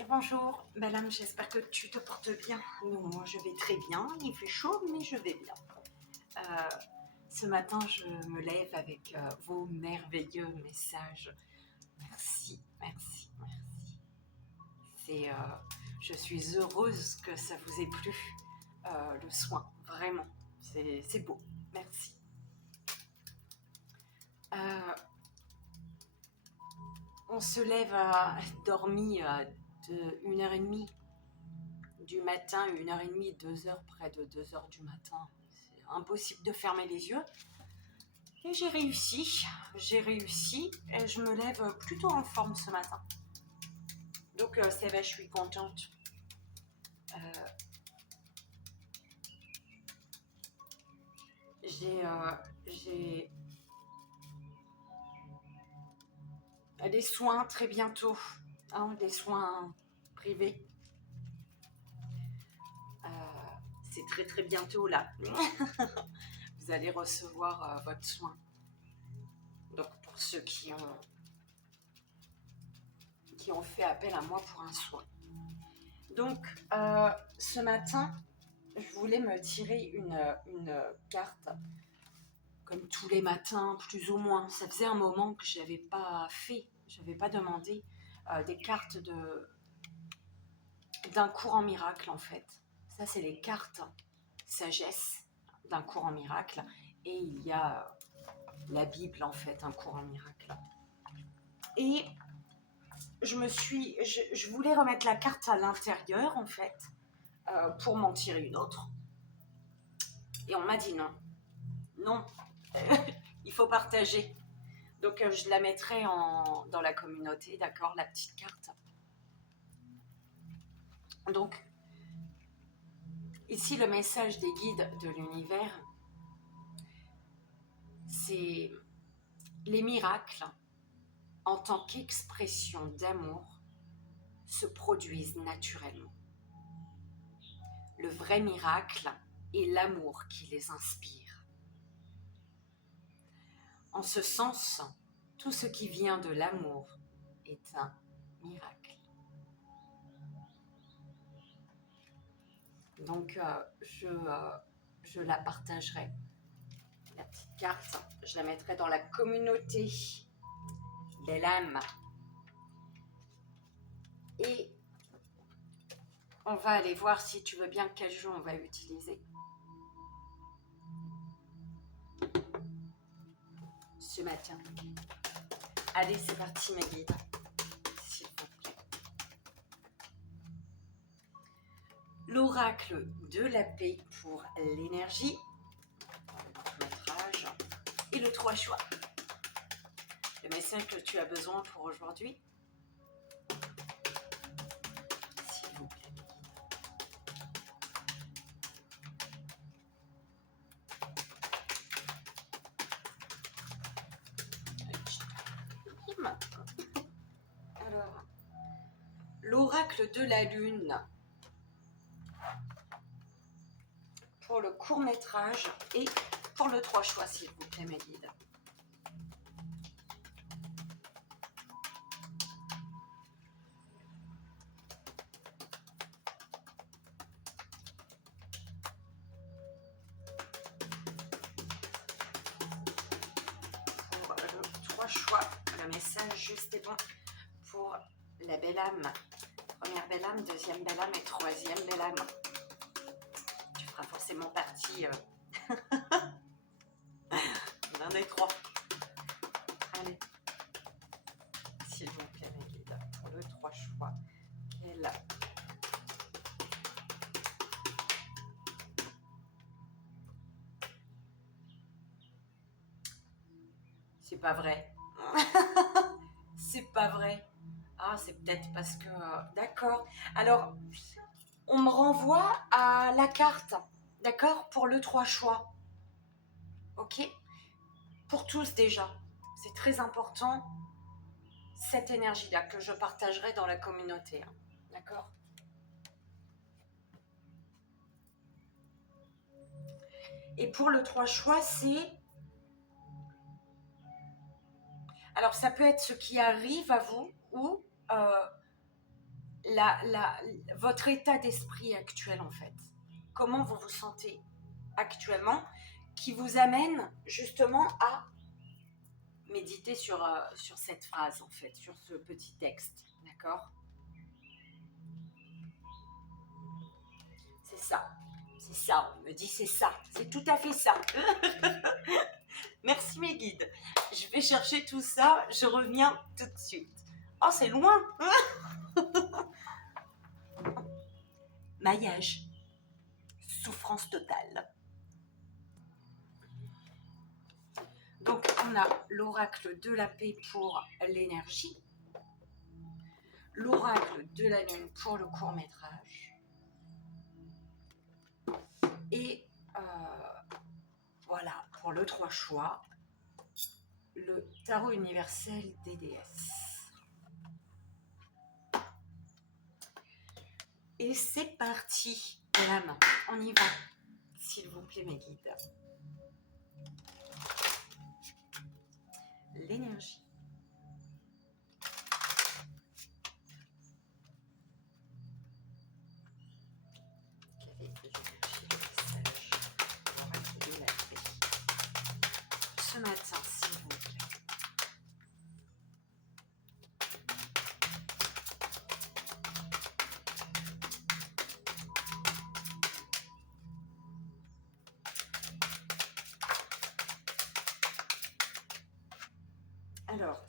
Et bonjour, madame, j'espère que tu te portes bien. Non, moi je vais très bien, il fait chaud, mais je vais bien. Euh, Ce matin, je me lève avec vos merveilleux messages. Merci, merci, merci. C'est, je suis heureuse que ça vous ait plu, le soin, vraiment. C'est beau, merci. Euh, on se lève dormi de 1h30 du matin, 1h30, 2h, près de 2h du matin. C'est impossible de fermer les yeux. Et j'ai réussi, et je me lève plutôt en forme ce matin. Donc c'est vrai, je suis contente. Euh, j'ai des soins très bientôt, hein, des soins privés. Euh, c'est très très bientôt là. Vous allez recevoir votre soin. Donc pour ceux qui ont fait appel à moi pour un soin. Donc ce matin, je voulais me tirer une carte, comme tous les matins, plus ou moins. Ça faisait un moment que je n'avais pas fait, je n'avais pas demandé des cartes d'un courant miracle en fait. Ça, c'est les cartes sagesse d'un courant miracle. Et il y a la Bible en fait, un courant miracle. Et je voulais remettre la carte à l'intérieur en fait, pour m'en tirer une autre. Et on m'a dit non. Non, il faut partager. Donc je la mettrai dans la communauté, d'accord, la petite carte. Donc ici le message des guides de l'univers, c'est les miracles en tant qu'expression d'amour se produisent naturellement. Le vrai miracle est l'amour qui les inspire. En ce sens, tout ce qui vient de l'amour est un miracle. Donc je la partagerai, la petite carte, je la mettrai dans la communauté des lames. Et on va aller voir, si tu veux bien, quel jeu on va utiliser ce matin. Allez, c'est parti mes guides, s'il vous plaît. L'oracle de la paix pour l'énergie, le métrage, et le 3 choix. Le message que tu as besoin pour aujourd'hui, s'il vous plaît. Alors, l'oracle de la lune pour le court métrage et pour le 3 choix, s'il vous plaît, mes guides. Pour le 3 choix, le message juste est bon pour la belle âme. Première belle âme, deuxième belle âme et troisième belle âme. Tu feras forcément partie d'un des trois. Allez, s'il vous plaît, mes guides, pour le 3 choix. Quelle c'est pas vrai. C'est pas vrai. Ah, c'est peut-être parce que... d'accord. Alors, on me renvoie à la carte, d'accord, pour le 3 choix. Ok? Pour tous déjà. C'est très important, cette énergie-là, que je partagerai dans la communauté. Hein. D'accord? Et pour le 3 choix, c'est... alors, ça peut être ce qui arrive à vous ou votre état d'esprit actuel en fait. Comment vous vous sentez actuellement qui vous amène justement à méditer sur cette phrase en fait, sur ce petit texte, d'accord? C'est ça, on me dit c'est ça, c'est tout à fait ça. Merci mes guides. Je vais chercher tout ça, je reviens tout de suite. Oh, c'est loin. Maillage. Souffrance totale. Donc, on a l'oracle de la paix pour l'énergie, l'oracle de la lune pour le court-métrage, et voilà, pour le 3 choix, le tarot universel des déesses. Et c'est parti, la main. On y va, s'il vous plaît, mes guides. L'énergie. Quelle est l'énergie, le message, l'oracle de la paix ce matin, s'il vous plaît? Alors,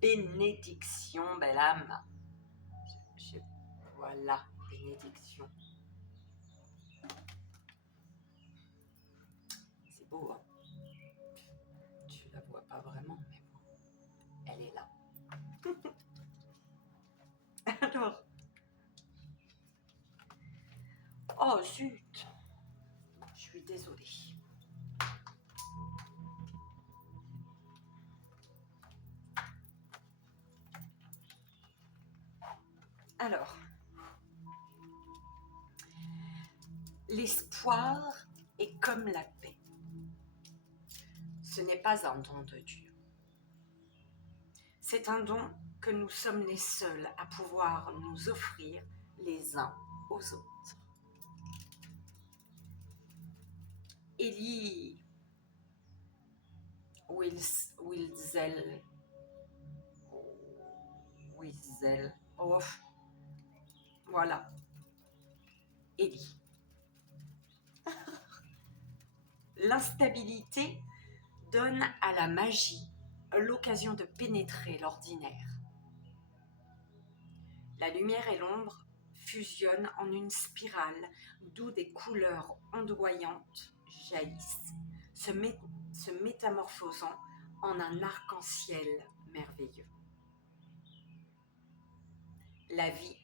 bénédiction, belle âme. Voilà, bénédiction. C'est beau, hein? Tu la vois pas vraiment, mais bon, elle est là. Alors, oh zut, je suis désolée. Alors, l'espoir est comme la paix. Ce n'est pas un don de Dieu. C'est un don que nous sommes les seuls à pouvoir nous offrir les uns aux autres. Elie Wiesel, oh, voilà, Elie. L'instabilité donne à la magie l'occasion de pénétrer l'ordinaire. La lumière et l'ombre fusionnent en une spirale d'où des couleurs ondoyantes jaillissent, se métamorphosant en un arc-en-ciel merveilleux. La vie,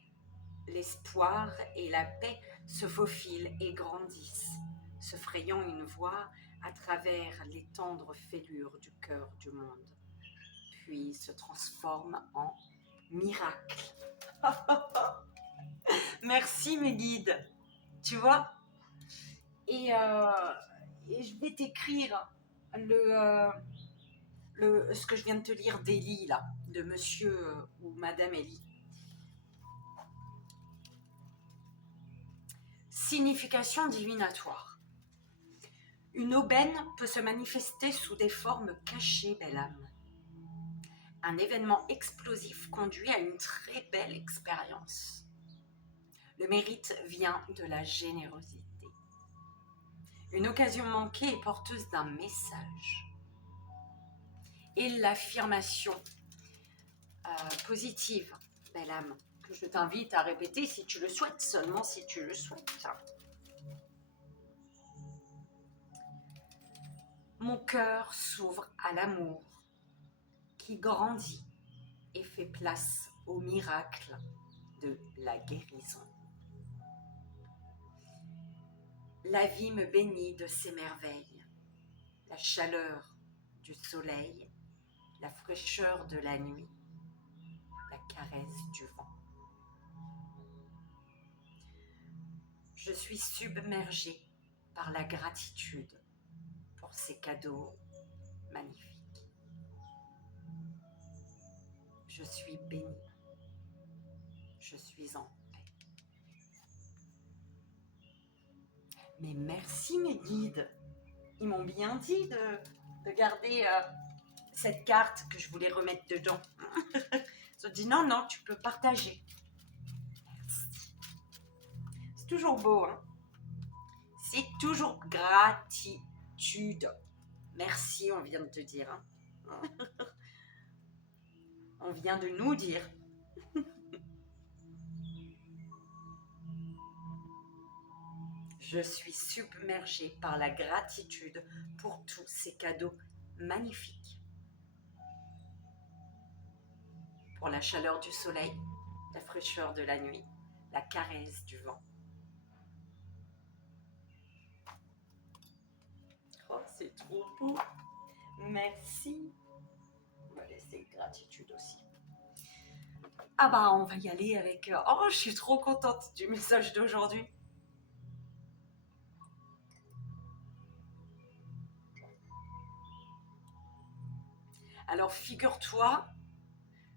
l'espoir et la paix se faufilent et grandissent, se frayant une voie à travers les tendres fêlures du cœur du monde, puis se transforment en miracle. Merci mes guides, tu vois, et je vais t'écrire ce que je viens de te lire d'Élie, là, de monsieur ou madame Élie. Signification divinatoire. Une aubaine peut se manifester sous des formes cachées, belle âme. Un événement explosif conduit à une très belle expérience. Le mérite vient de la générosité. Une occasion manquée est porteuse d'un message. Et l'affirmation positive, belle âme, que je t'invite à répéter si tu le souhaites, seulement si tu le souhaites. Mon cœur s'ouvre à l'amour qui grandit et fait place au miracle de la guérison. La vie me bénit de ses merveilles, la chaleur du soleil, la fraîcheur de la nuit, la caresse du vent. Je suis submergée par la gratitude pour ces cadeaux magnifiques. Je suis bénie. Je suis en paix. Mais merci mes guides. Ils m'ont bien dit de garder cette carte que je voulais remettre dedans. Ils ont dit non, non, tu peux partager. Merci. C'est toujours beau, hein? C'est toujours gratitude. Merci, on vient de te dire. Hein? On vient de nous dire. Je suis submergée par la gratitude pour tous ces cadeaux magnifiques. Pour la chaleur du soleil, la fraîcheur de la nuit, la caresse du vent. Oh, c'est trop beau. Merci. On va laisser gratitude aussi. Ah bah, on va y aller avec... Oh, je suis trop contente du message d'aujourd'hui. Alors, figure-toi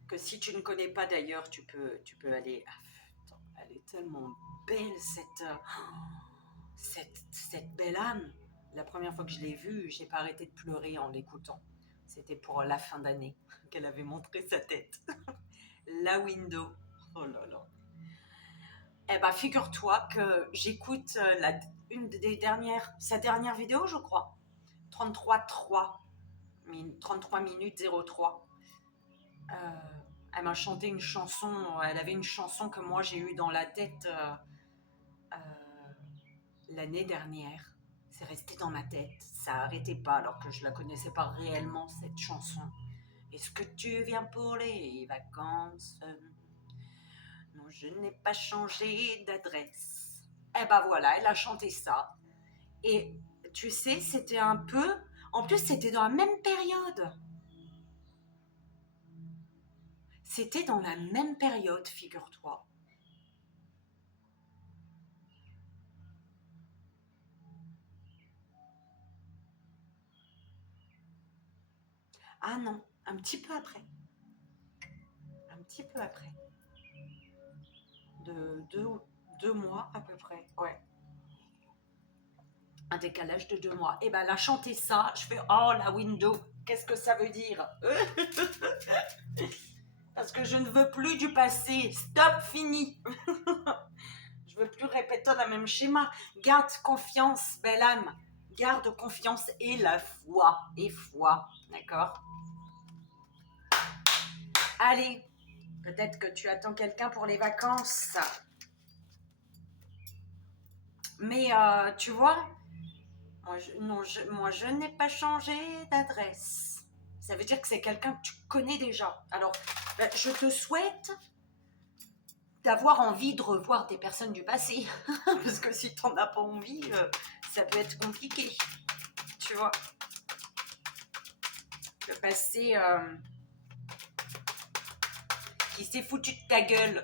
que si tu ne connais pas d'ailleurs, tu peux aller... Attends, elle est tellement belle, cette belle âme. La première fois que je l'ai vue, j'ai pas arrêté de pleurer en l'écoutant. C'était pour la fin d'année qu'elle avait montré sa tête. La window. Oh là là. Eh ben, figure-toi que j'écoute sa dernière vidéo, je crois. 33 minutes 03. Elle m'a chanté une chanson, elle avait une chanson que moi j'ai eue dans la tête l'année dernière. C'est resté dans ma tête, ça n'arrêtait pas alors que je la connaissais pas réellement cette chanson. Est-ce que tu viens pour les vacances? Non, je n'ai pas changé d'adresse. Eh ben voilà, elle a chanté ça. Et tu sais, c'était un peu... En plus, c'était dans la même période. C'était dans la même période, figure-toi. Ah non, un petit peu après. Un petit peu après. De deux mois à peu près, ouais. Un décalage de 2 mois. Et ben, elle a chanté ça. Je fais, oh, la window, qu'est-ce que ça veut dire? Parce que je ne veux plus du passé. Stop, fini. Je veux plus répéter le même schéma. Garde confiance, belle âme. Garde confiance et la foi. Et foi, d'accord? Allez, peut-être que tu attends quelqu'un pour les vacances. Mais tu vois, moi je n'ai pas changé d'adresse. Ça veut dire que c'est quelqu'un que tu connais déjà. Alors, ben, je te souhaite d'avoir envie de revoir des personnes du passé. Parce que si tu n'en as pas envie, ça peut être compliqué. Tu vois, le passé qui s'est foutu de ta gueule.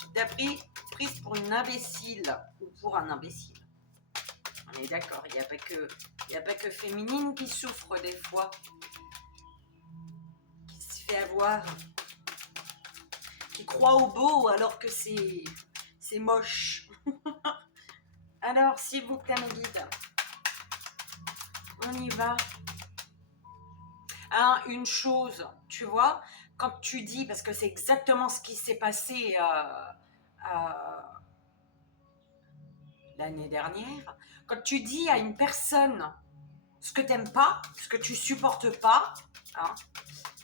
Tu t'as prise pour une imbécile ou pour un imbécile. On est d'accord, il n'y a pas que féminine qui souffre des fois, qui se fait avoir, qui croit au beau alors que c'est moche. Alors, s'il vous plaît, mes guides, on y va. Hein, une chose, tu vois, quand tu dis, parce que c'est exactement ce qui s'est passé l'année dernière, quand tu dis à une personne ce que t'aimes pas, ce que tu supportes pas, hein,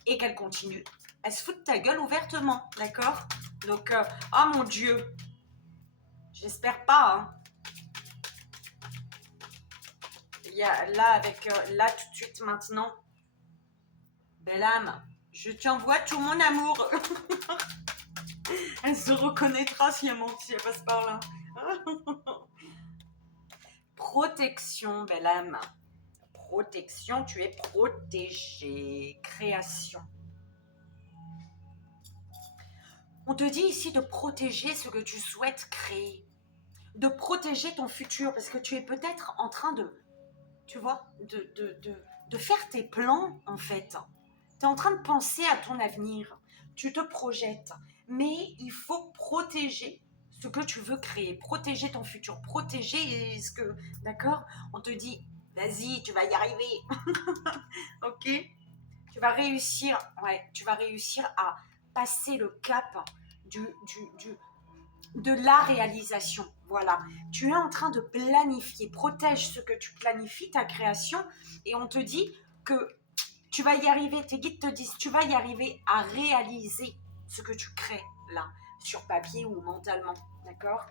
et qu'elle continue, elle se fout de ta gueule ouvertement, d'accord? Donc, oh mon Dieu, j'espère pas, hein. Il y a là, là tout de suite maintenant, belle âme, je t'envoie tout mon amour. Elle se reconnaîtra si elle passe par là. Protection, belle âme. Protection, tu es protégée. Création. On te dit ici de protéger ce que tu souhaites créer. De protéger ton futur, parce que tu es peut-être en train de, tu vois, de faire tes plans, en fait. Tu es en train de penser à ton avenir. Tu te projettes. mais il faut protéger ce que tu veux créer, protéger ton futur, protéger ce que, d'accord? On te dit, vas-y, tu vas y arriver, ok? Tu vas réussir à passer le cap du, de la réalisation. Voilà, tu es en train de planifier, protège ce que tu planifies, ta création, et on te dit que tu vas y arriver, tes guides te disent, tu vas y arriver à réaliser ce que tu crées là, sur papier ou mentalement, d'accord?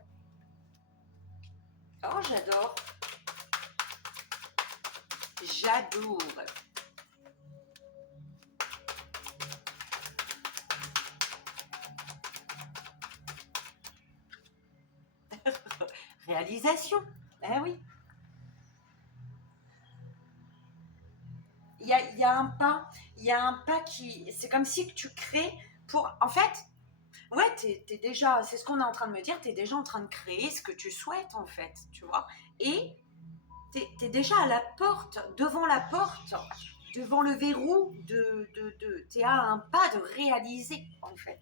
Oh, j'adore, j'adore. Réalisation, eh oui. Il y a un pas, il y a un pas qui, c'est comme si que tu crées pour, en fait, ouais, t'es déjà, c'est ce qu'on est en train de me dire, tu es déjà en train de créer ce que tu souhaites en fait, tu vois. Et tu es déjà à la porte, devant le verrou tu es à un pas de réaliser en fait.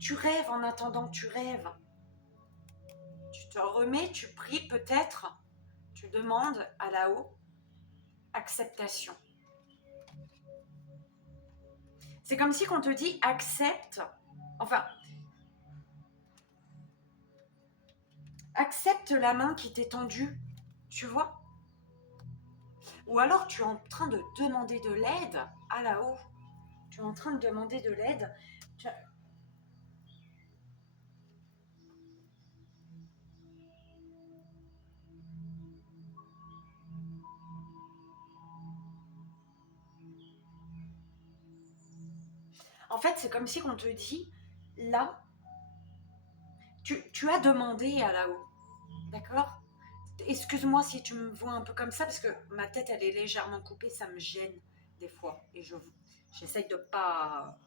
Tu rêves en attendant que tu rêves. Tu te remets, tu pries peut-être, tu demandes à là-haut acceptation. C'est comme si qu'on te dit accepte, enfin, accepte la main qui t'est tendue, tu vois. Ou alors tu es en train de demander de l'aide à là-haut. Tu es en train de demander de l'aide. Tu... En fait, c'est comme si on te dit, là, tu as demandé à là-haut. D'accord? Excuse-moi si tu me vois un peu comme ça, parce que ma tête, elle est légèrement coupée, ça me gêne des fois. Et j'essaye de ne pas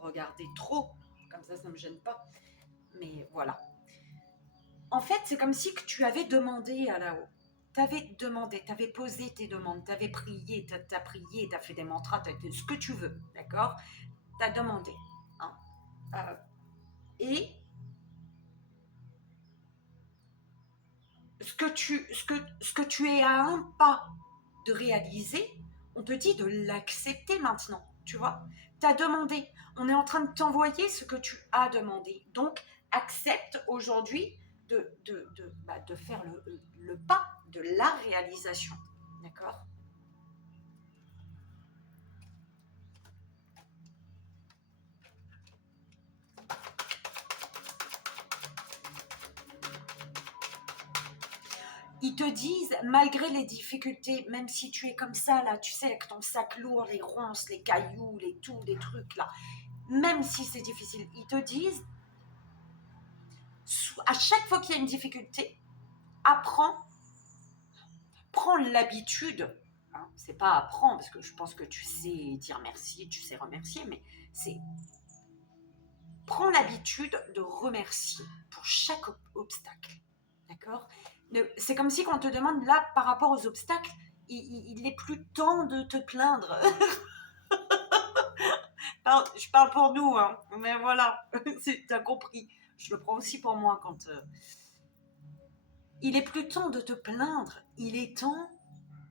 regarder trop, comme ça me gêne pas. Mais voilà. En fait, c'est comme si que tu avais demandé à là-haut. Tu avais demandé, tu avais posé tes demandes, tu avais prié, tu as prié, tu as fait des mantras, tu as fait ce que tu veux, d'accord? Tu as demandé. Hein. Et ce que tu es à un pas de réaliser, on te dit de l'accepter maintenant, tu vois. Tu as demandé, on est en train de t'envoyer ce que tu as demandé. Donc, accepte aujourd'hui de faire le pas de la réalisation, d'accord? Ils te disent, malgré les difficultés, même si tu es comme ça, là, tu sais, avec ton sac lourd, les ronces, les cailloux, les trucs, là, même si c'est difficile, ils te disent, à chaque fois qu'il y a une difficulté, apprends, prends l'habitude, hein, c'est pas apprends, parce que je pense que tu sais dire merci, tu sais remercier, mais c'est prends l'habitude de remercier pour chaque obstacle, d'accord? C'est comme si quand on te demande, là, par rapport aux obstacles, il n'est plus temps de te plaindre. Je parle pour nous, hein, mais voilà, tu as compris. Je le prends aussi pour moi quand... Il est plus temps de te plaindre, il est temps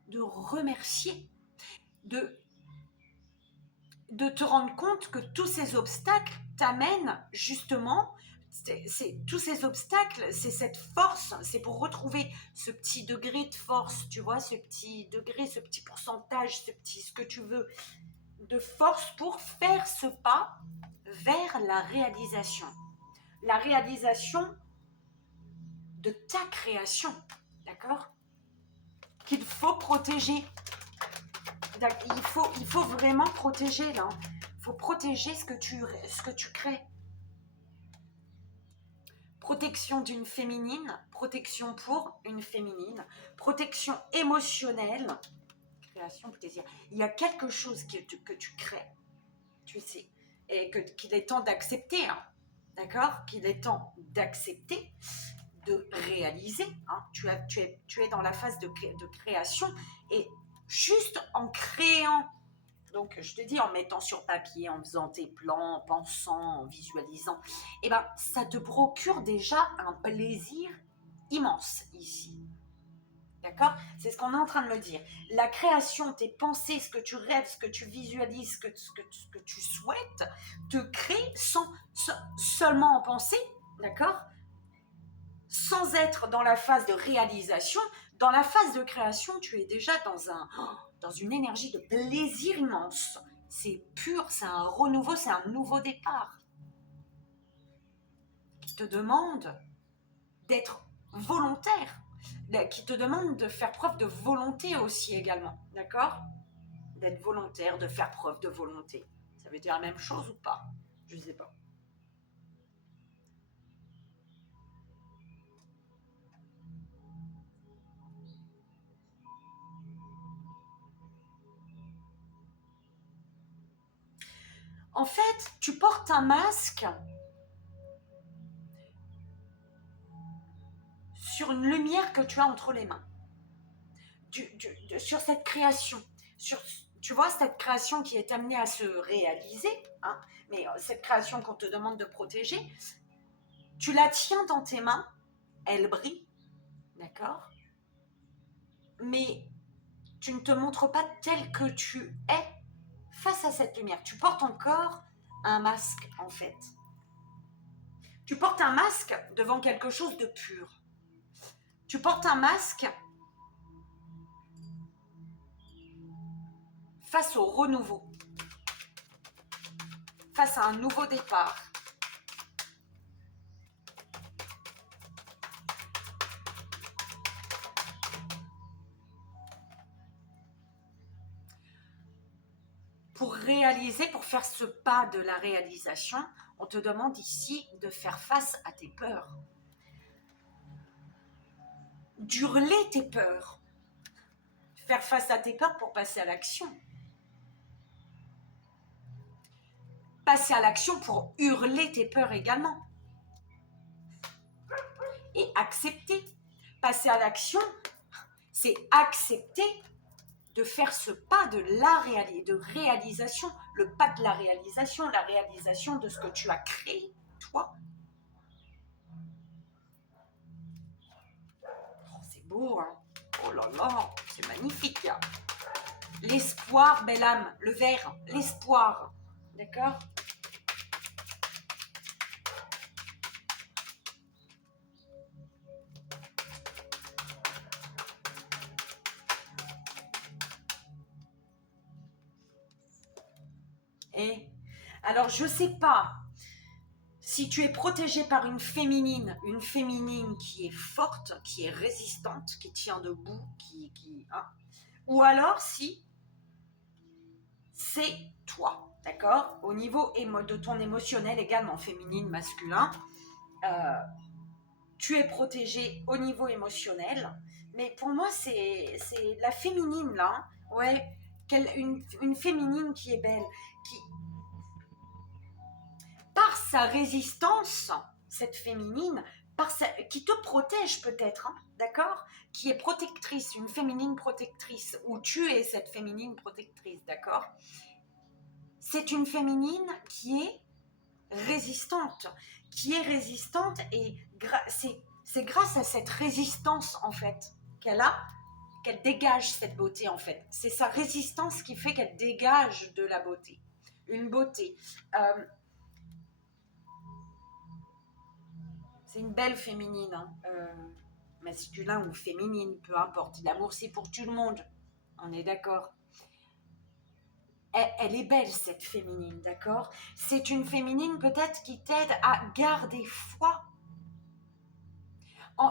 de remercier, de te rendre compte que tous ces obstacles t'amènent justement, tous ces obstacles, c'est cette force, c'est pour retrouver ce petit degré de force, tu vois, ce petit degré, ce petit pourcentage, ce que tu veux, de force pour faire ce pas vers la réalisation. La réalisation de ta création, d'accord? Qu'il faut protéger. Il faut vraiment protéger là. Il faut protéger ce que tu crées. Protection d'une féminine, protection pour une féminine, protection émotionnelle, création, plaisir. Il y a quelque chose que tu crées, tu sais, et qu'il est temps d'accepter, hein, d'accord? Qu'il est temps d'accepter, de réaliser. Hein. Tu es dans la phase de création et juste en créant Donc, je te dis, en mettant sur papier, en faisant tes plans, en pensant, en visualisant, eh ben, ça te procure déjà un plaisir immense ici. D'accord? C'est ce qu'on est en train de me dire. La création, tes pensées, ce que tu rêves, ce que tu visualises, ce que tu souhaites, te crée seulement en pensée, d'accord? Sans être dans la phase de réalisation. Dans la phase de création, tu es déjà dans une énergie de plaisir immense. C'est pur, c'est un renouveau, c'est un nouveau départ qui te demande d'être volontaire, qui te demande de faire preuve de volonté aussi également, d'accord? D'être volontaire, de faire preuve de volonté. Ça veut dire la même chose ou pas? Je ne sais pas. En fait, tu portes un masque sur une lumière que tu as entre les mains. Sur cette création, tu vois, cette création qui est amenée à se réaliser, hein, mais cette création qu'on te demande de protéger, tu la tiens dans tes mains, elle brille, d'accord? Mais tu ne te montres pas tel que tu es face à cette lumière. Tu portes encore un masque, en fait. Tu portes un masque devant quelque chose de pur. Tu portes un masque face au renouveau, face à un nouveau départ. Pour réaliser, pour faire ce pas de la réalisation, on te demande ici de faire face à tes peurs. D'hurler tes peurs. Faire face à tes peurs pour passer à l'action. Passer à l'action pour hurler tes peurs également. Et accepter. Passer à l'action, c'est accepter de faire ce pas de réalisation, le pas de la réalisation de ce que tu as créé, toi. Oh, c'est beau, hein? Oh là là, c'est magnifique. L'espoir, belle âme, le vert, l'espoir, d'accord? Et alors, je sais pas si tu es protégé par une féminine qui est forte, qui est résistante, qui tient debout, hein, ou alors si c'est toi, d'accord? Au niveau de ton émotionnel également, féminine, masculin, euh, tu es protégé au niveau émotionnel, mais pour moi c'est la féminine là, ouais, une féminine qui est belle, qui par sa résistance, cette féminine, qui te protège peut-être, hein, d'accord? Qui est protectrice, une féminine protectrice, ou tu es cette féminine protectrice, d'accord? C'est une féminine qui est résistante, et c'est grâce à cette résistance en fait qu'elle dégage cette beauté en fait. C'est sa résistance qui fait qu'elle dégage de la beauté, une beauté. C'est une belle féminine, hein. Masculin ou féminine, peu importe. L'amour, c'est pour tout le monde. On est d'accord. Elle est belle, cette féminine, d'accord? C'est une féminine peut-être qui t'aide à garder foi.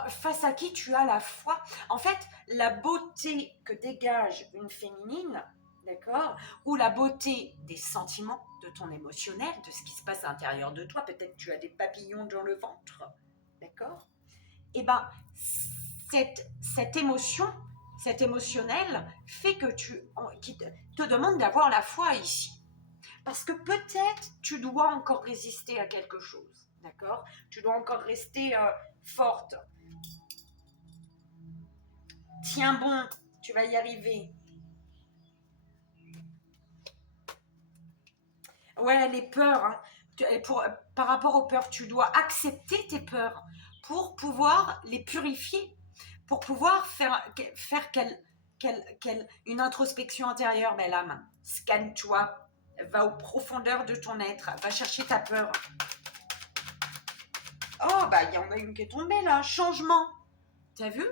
Face à qui tu as la foi. En fait, la beauté que dégage une féminine, d'accord? Ou la beauté des sentiments, de ton émotionnel, de ce qui se passe à l'intérieur de toi. Peut-être tu as des papillons dans le ventre, d'accord? Eh bien, cette émotion, cet émotionnel fait que qui te demande d'avoir la foi ici. Parce que peut-être tu dois encore résister à quelque chose, d'accord? Tu dois encore rester forte. Tiens bon, tu vas y arriver. Ouais, les peurs, hein. Par rapport aux peurs, tu dois accepter tes peurs pour pouvoir les purifier, pour pouvoir une introspection intérieure, belle âme. Scanne-toi, va aux profondeurs de ton être, va chercher ta peur. Oh, bah, il y en a une qui est tombée là, changement. T'as vu?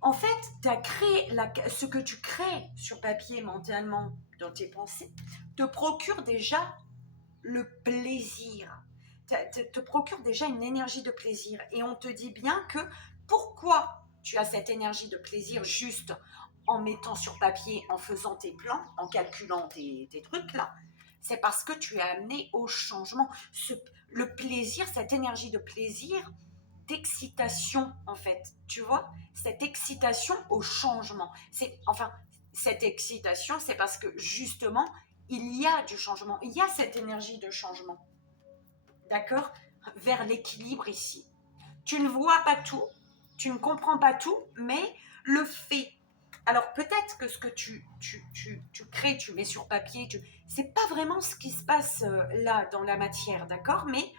En fait, t'as créé ce que tu crées sur papier mentalement dans tes pensées te procure déjà le plaisir, te procure déjà une énergie de plaisir. Et on te dit bien que pourquoi tu as cette énergie de plaisir juste en mettant sur papier, en faisant tes plans, en calculant tes trucs là, c'est parce que tu es amené au changement. Le plaisir, cette énergie de plaisir, d'excitation en fait, tu vois, cette excitation au changement. Cette excitation, c'est parce que justement, il y a du changement, il y a cette énergie de changement, d'accord, vers l'équilibre ici. Tu ne vois pas tout, tu ne comprends pas tout, mais le fait. Alors peut-être que ce que tu crées, tu mets sur papier, c'est pas vraiment ce qui se passe là dans la matière, d'accord, mais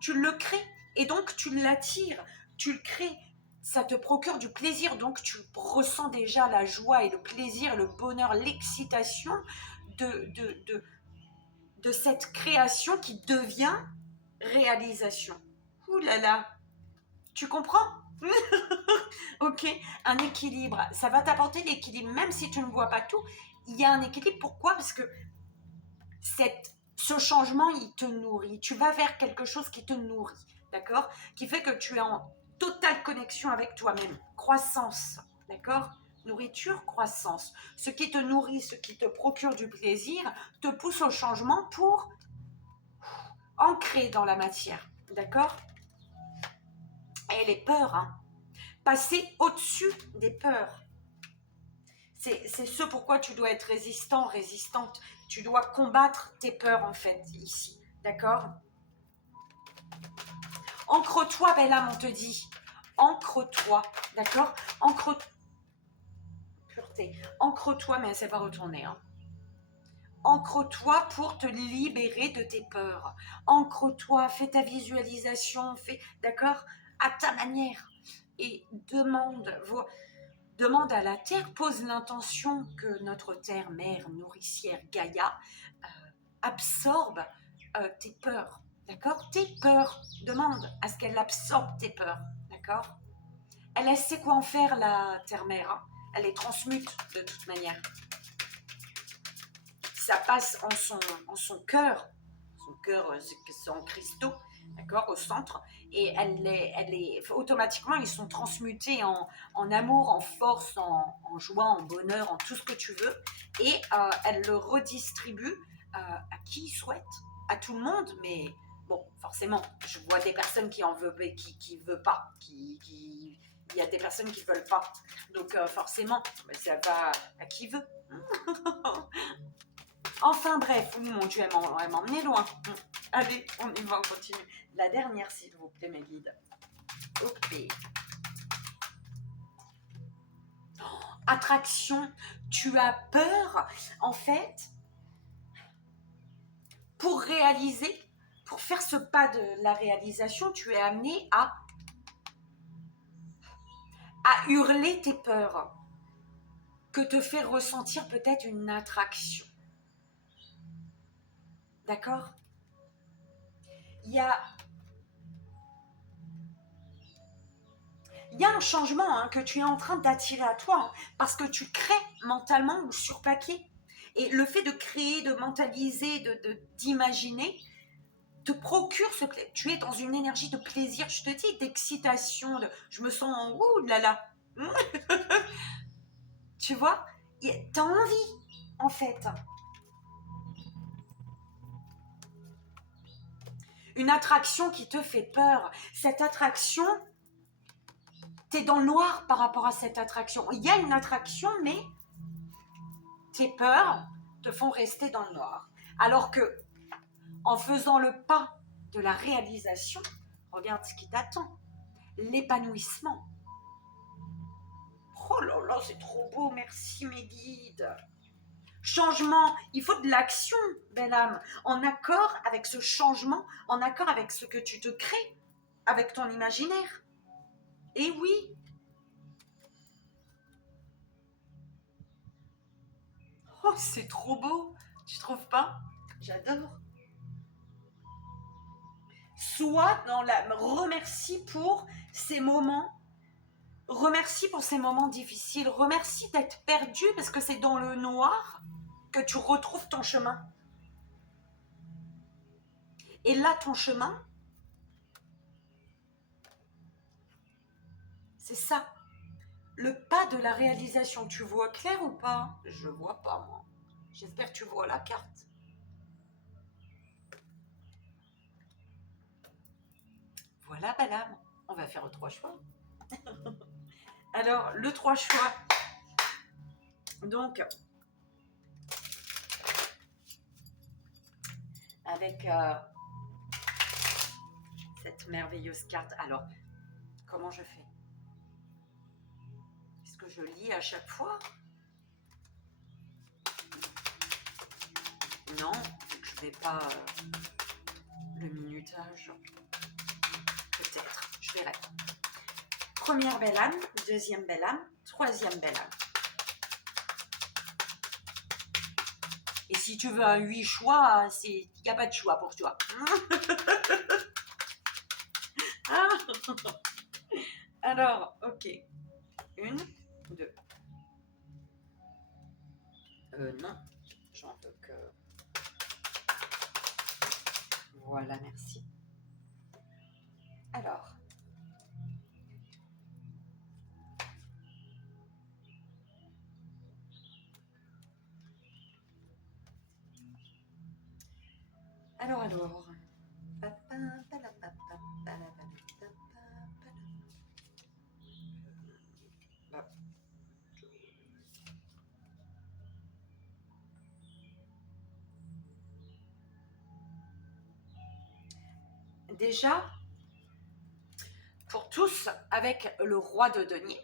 tu le crées et donc tu l'attires, tu le crées. Ça te procure du plaisir, donc tu ressens déjà la joie et le plaisir, le bonheur, l'excitation de, de, de, de cette création qui devient réalisation. Ouh là là, tu comprends? Ok, un équilibre, ça va t'apporter l'équilibre, même si tu ne vois pas tout, il y a un équilibre. Pourquoi? Parce que ce changement, il te nourrit. Tu vas vers quelque chose qui te nourrit, d'accord? Qui fait que tu es en totale connexion avec toi-même. Croissance, d'accord? Nourriture, croissance. Ce qui te nourrit, ce qui te procure du plaisir, te pousse au changement pour ancrer dans la matière, d'accord? Et les peurs, hein? Passer au-dessus des peurs. C'est ce pourquoi tu dois être résistant, résistante. Tu dois combattre tes peurs, en fait, ici. D'accord? Ancre-toi, belle âme, on te dit. Ancre-toi. D'accord? Pureté. Ancre-toi, mais elle ne s'est pas retournée. Hein. Ancre-toi pour te libérer de tes peurs. Ancre-toi, fais ta visualisation, d'accord? À ta manière. Et demande à la terre, pose l'intention que notre terre mère nourricière Gaïa absorbe tes peurs, d'accord? Tes peurs, demande à ce qu'elle absorbe tes peurs, d'accord? Elle sait quoi en faire, la terre mère, hein? Elle les transmute de toute manière. Ça passe en son cœur c'est en cristaux, d'accord, au centre, et automatiquement, ils sont transmutés en amour, en force, en joie, en bonheur, en tout ce que tu veux, et elle le redistribue à qui souhaite, à tout le monde, mais bon, forcément, je vois des personnes qui en veulent, qui veulent pas, il y a des personnes qui veulent pas, donc forcément, ça va à qui veut. Enfin bref, oui mon Dieu, elle m'a emmené loin. Allez, on y va, on continue. La dernière, s'il vous plaît, mes guides. Ok. Attraction, tu as peur, en fait, pour réaliser, pour faire ce pas de la réalisation, tu es amené à hurler tes peurs, que te fait ressentir peut-être une attraction. D'accord? Il y a un changement que tu es en train d'attirer à toi, hein, parce que tu crées mentalement ou sur papier. Et le fait de créer, de mentaliser, d'imaginer, te procure ce plaisir. Tu es dans une énergie de plaisir, je te dis, d'excitation, je me sens en ouh là là. Tu vois, t'as envie, en fait. Une attraction qui te fait peur. Cette attraction, t'es dans le noir par rapport à cette attraction. Il y a une attraction, mais tes peurs te font rester dans le noir. Alors que, en faisant le pas de la réalisation, regarde ce qui t'attend. L'épanouissement. Oh là là, c'est trop beau, merci mes guides. Changement, il faut de l'action, belle âme, en accord avec ce changement, en accord avec ce que tu te crées, avec ton imaginaire. Et oui. Oh, c'est trop beau, tu trouves pas? J'adore. Sois dans la... Remercie pour ces moments. Remercie pour ces moments difficiles. Remercie d'être perdu parce que c'est dans le noir que tu retrouves ton chemin. Et là, ton chemin, c'est ça. Le pas de la réalisation. Tu vois clair ou pas? Je vois pas, moi. J'espère que tu vois la carte. Voilà, madame. On va faire 3 choix. Alors, le 3 choix. Donc, avec cette merveilleuse carte. Alors, comment je fais? Est-ce que je lis à chaque fois? Non, je vais pas le minutage. Peut-être, je verrai. Première belle âme, deuxième belle âme, troisième belle âme. Et si tu veux un 8 choix, il n'y a pas de choix pour toi. Alors, ok. 1, 2. Non, j'en veux que... Voilà, merci. Alors. Alors. Déjà, pour tous, avec le roi de denier.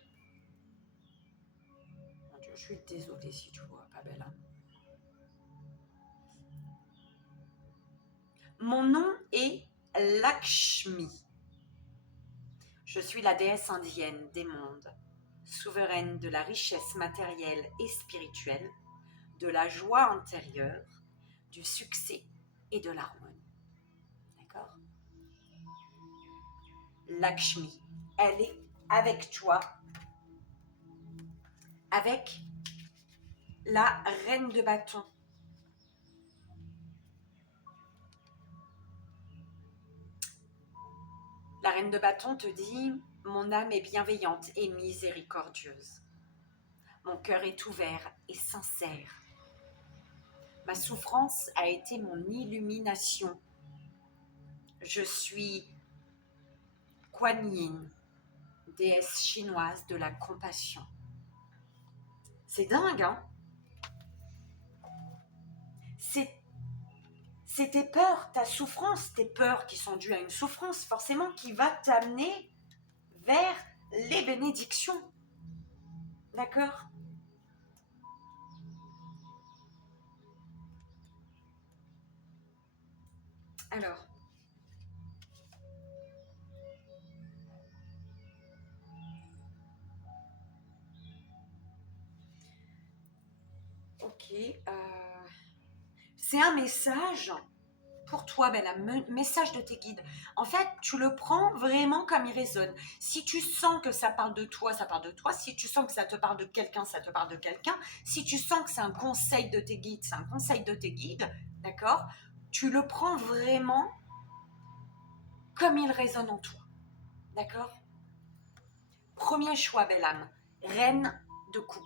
Mon Dieu, je suis désolée si tu vois pas belle. Mon nom est Lakshmi. Je suis la déesse indienne des mondes, souveraine de la richesse matérielle et spirituelle, de la joie intérieure, du succès et de l'harmonie. D'accord? Lakshmi, elle est avec toi, avec la reine de bâton. La reine de bâton te dit « Mon âme est bienveillante et miséricordieuse. Mon cœur est ouvert et sincère. Ma souffrance a été mon illumination. Je suis Kuan Yin, déesse chinoise de la compassion. » C'est dingue, hein? C'est tes peurs, ta souffrance, tes peurs qui sont dues à une souffrance, forcément, qui va t'amener vers les bénédictions. D'accord? Alors, ok, c'est un message pour toi, Bella, message de tes guides. En fait, tu le prends vraiment comme il résonne. Si tu sens que ça parle de toi, ça parle de toi. Si tu sens que ça te parle de quelqu'un, ça te parle de quelqu'un. Si tu sens que c'est un conseil de tes guides, c'est un conseil de tes guides, d'accord? Tu le prends vraiment comme il résonne en toi, d'accord? Premier choix, belle âme, reine de coupe.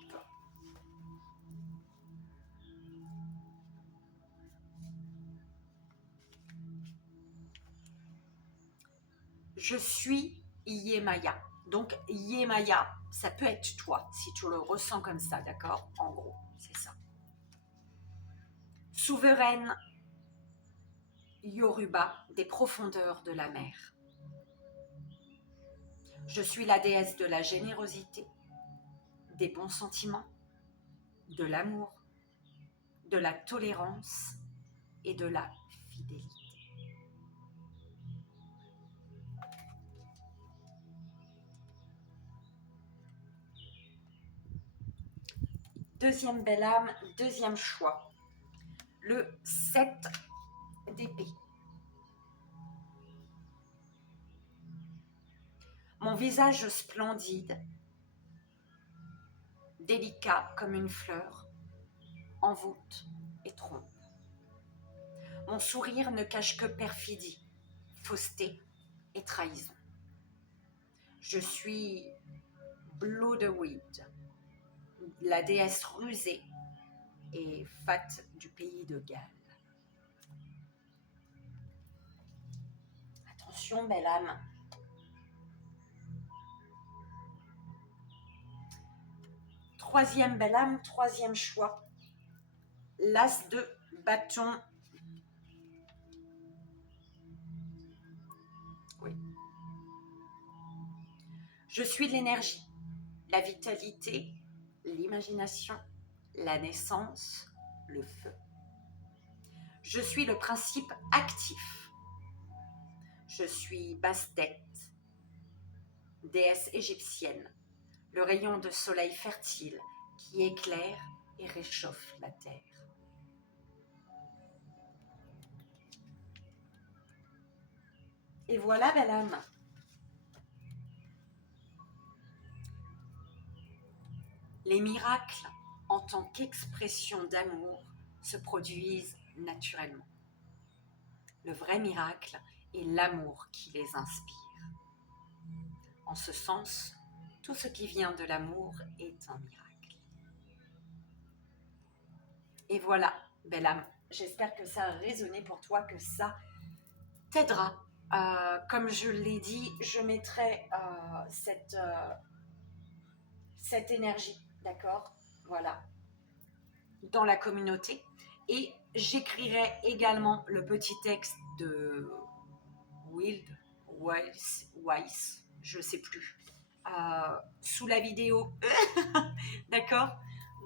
Je suis Yemaya. Donc, Yemaya, ça peut être toi, si tu le ressens comme ça, d'accord? En gros, c'est ça. Souveraine Yoruba des profondeurs de la mer. Je suis la déesse de la générosité, des bons sentiments, de l'amour, de la tolérance et de la fidélité. Deuxième belle âme, deuxième choix. Le 7 d'épée. Mon visage splendide, délicat comme une fleur, envoûte et trompe. Mon sourire ne cache que perfidie, fausseté et trahison. Je suis Bloodweed, la déesse rusée et fat du pays de Galles. Attention, belle âme. Troisième belle âme, troisième choix. L'as de bâton. Oui. Je suis l'énergie, la vitalité, l'imagination, la naissance, le feu. Je suis le principe actif. Je suis Bastet, déesse égyptienne, le rayon de soleil fertile qui éclaire et réchauffe la terre. Et voilà, belle âme. Les miracles, en tant qu'expression d'amour, se produisent naturellement. Le vrai miracle est l'amour qui les inspire. En ce sens, tout ce qui vient de l'amour est un miracle. Et voilà, belle âme, j'espère que ça a résonné pour toi, que ça t'aidera. Comme je l'ai dit, je mettrai cette énergie, d'accord, voilà, dans la communauté. Et j'écrirai également le petit texte de Weiss, je ne sais plus, sous la vidéo. D'accord.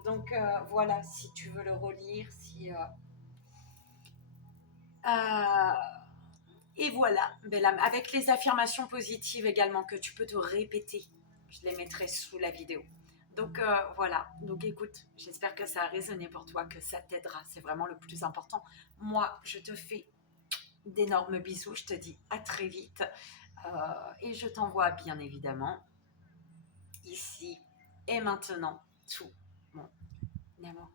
Donc voilà, si tu veux le relire, et voilà, belle âme, avec les affirmations positives également que tu peux te répéter, je les mettrai sous la vidéo. Donc voilà, donc écoute, j'espère que ça a résonné pour toi, que ça t'aidera, c'est vraiment le plus important. Moi, je te fais d'énormes bisous, je te dis à très vite et je t'envoie bien évidemment ici et maintenant tout mon amour.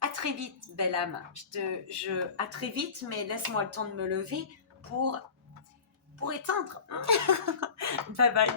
À très vite, belle âme. À très vite, mais laisse-moi le temps de me lever pour éteindre. Bye bye.